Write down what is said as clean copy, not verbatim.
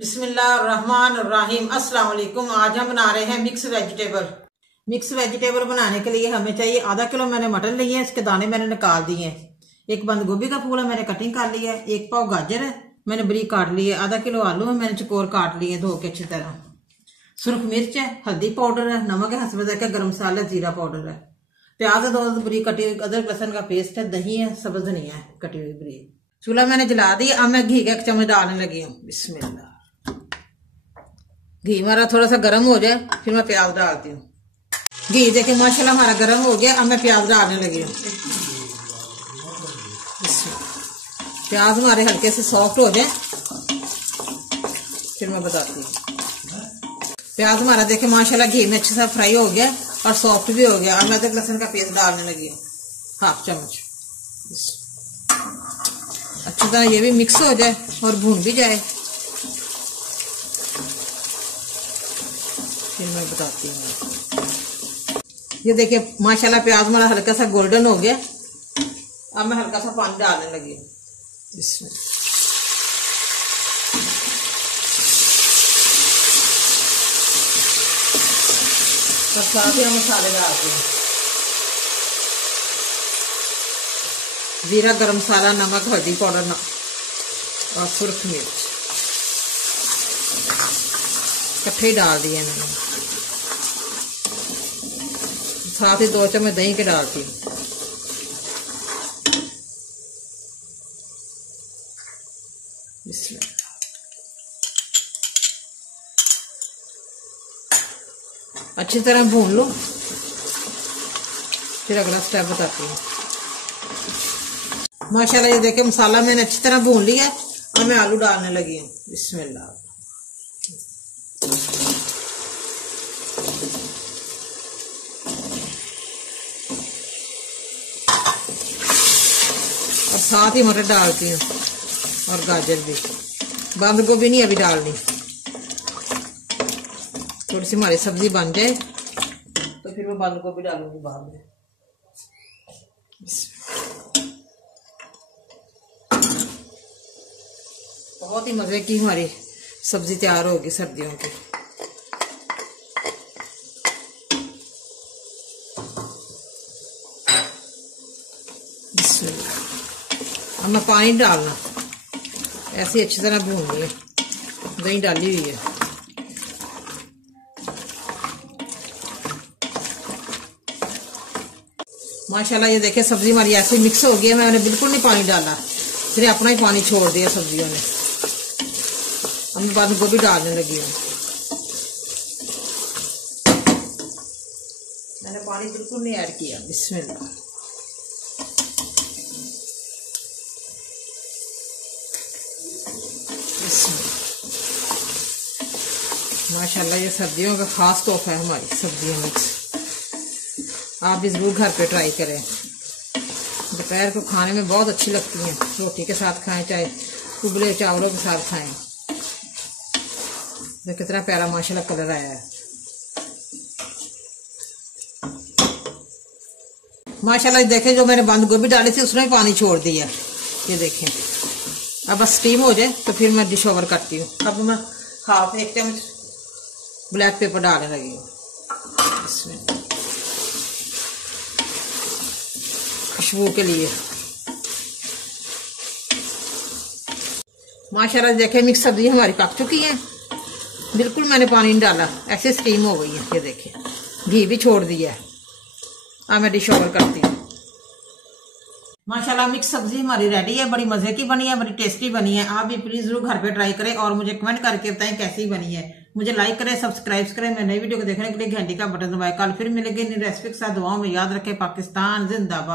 बिस्मिल्लाहिर्रहमानिर्रहीम। अस्सलाम वालेकुम। आज हम बना रहे हैं मिक्स वेजिटेबल। मिक्स वेजिटेबल बनाने के लिए हमें चाहिए आधा किलो मैंने मटन लिए हैं, इसके दाने मैंने निकाल दिए हैं। एक बंद गोभी का फूल है मैंने कटिंग कर लिया है। एक पाव गाजर है मैंने बरीक काट ली है। आधा किलो आलू है मैंने चकोर काट लिए धो के अच्छी तरह। सुर्ख मिर्च है, हल्दी पाउडर है, नमक है हस्ब ज़ायक़ा, गरम मसाला, जीरा पाउडर है, प्याज है 2 बरीक कटी हुई, अदरक लहसुन का पेस्ट है, दही है, सब्ज धनिया है कटी हुई बरीक। चूल्हा मैंने जला दिया। अब मैं घी का 1 चम्मच डालने लगी हूँ। बिस्मिल्लाह। घी हमारा थोड़ा सा गर्म हो जाए फिर मैं प्याज डालती हूँ। घी देखिए माशाल्लाह हमारा गर्म हो गया। अब मैं प्याज डालने लगी हूँ। प्याज हमारे हल्के से सॉफ्ट हो जाए फिर मैं बताती हूँ। प्याज हमारा देखिए माशाल्लाह घी में अच्छे से फ्राई हो गया और सॉफ्ट भी हो गया। अब मैं अदरक लहसुन का पेस्ट डालने लगी हूँ 1/2 चम्मच। अच्छी तरह ये भी मिक्स हो जाए और भून भी जाए फिर मैं बताती हूँ। ये देखिए माशाल्लाह प्याज हमारा हल्का सा गोल्डन हो गया। अब मैं हल्का सा पानी डालने लगी हूँ। इसमें और साथ ही हम मसाले डालते हैं। जीरा, गरम मसाला, नमक, हल्दी पाउडर और सुर्ख मिर्च इकट्ठे ही डाल दिए मैंने। साथ ही 2 चम्मच दही के डालती हूँ। इसमें अच्छी तरह भून लो फिर अगला स्टेप बताती हूँ। माशाल्लाह ये देखिए मसाला मैंने अच्छी तरह भून लिया। अब मैं आलू डालने लगी हूँ। बिस्मिल्लाह। और साथ ही मटर डालती हूँ और गाजर भी। बंद गोभी नहीं अभी डालनी, थोड़ी सी हमारी सब्जी बन जाए तो फिर मैं बंद गोभी डालूंगी बाद में। बहुत ही मजे की हमारी सब्जी तैयार होगी सर्दियों की। अब मैं पानी डालना ऐसे अच्छी तरह भूननी है। दही डाली हुई है। माशाल्लाह ये देखिए सब्जी हमारी ऐसे मिक्स हो गई है। मैंने बिल्कुल नहीं पानी डाला, फिर अपना ही पानी छोड़ दिया सब्जियों ने। अब मैं बंद गोभी डालने लगी हूँ। मैंने पानी बिल्कुल नहीं ऐड किया। बिस्मिल्लाह। माशाल्लाह ये सर्दियों का खास तोहफा है हमारी सब्जियां मिक्स। आप भी जरूर घर पे ट्राई करें। दोपहर को खाने में बहुत अच्छी लगती हैं। रोटी के साथ खाएं चाहे उबले चावलों के साथ खाएं। तो कितना प्यारा माशाल्लाह कलर आया है। माशाल्लाह देखें जो मैंने बंद गोभी डाली थी उसने पानी छोड़ दिया। ये देखें अब बस स्टीम हो जाए तो फिर मैं डिश ओवर करती हूँ। अब मैं 1 चम्मच ब्लैक पेपर डालने लगी हूँ इसमें खुशबू के लिए। माशाल्लाह देखें मिक्स सब्जी हमारी पक चुकी है। बिल्कुल मैंने पानी नहीं डाला, ऐसे स्टीम हो गई है। ये देखें घी भी छोड़ दिया है। अब मैं डिश ओवर करती हूँ। माशाल्लाह मिक्स सब्जी हमारी रेडी है। बड़ी मजे की बनी है, बड़ी टेस्टी बनी है। आप भी प्लीज जरूर घर पे ट्राई करें और मुझे कमेंट करके बताएं कैसी बनी है। मुझे लाइक करें, सब्सक्राइब करें। मैं नई वीडियो को देखने के लिए घंटी का बटन दबाएं। कल फिर मिलेंगे नई रेसिपी के साथ। दुआओं में याद रखें। पाकिस्तान जिंदाबाद।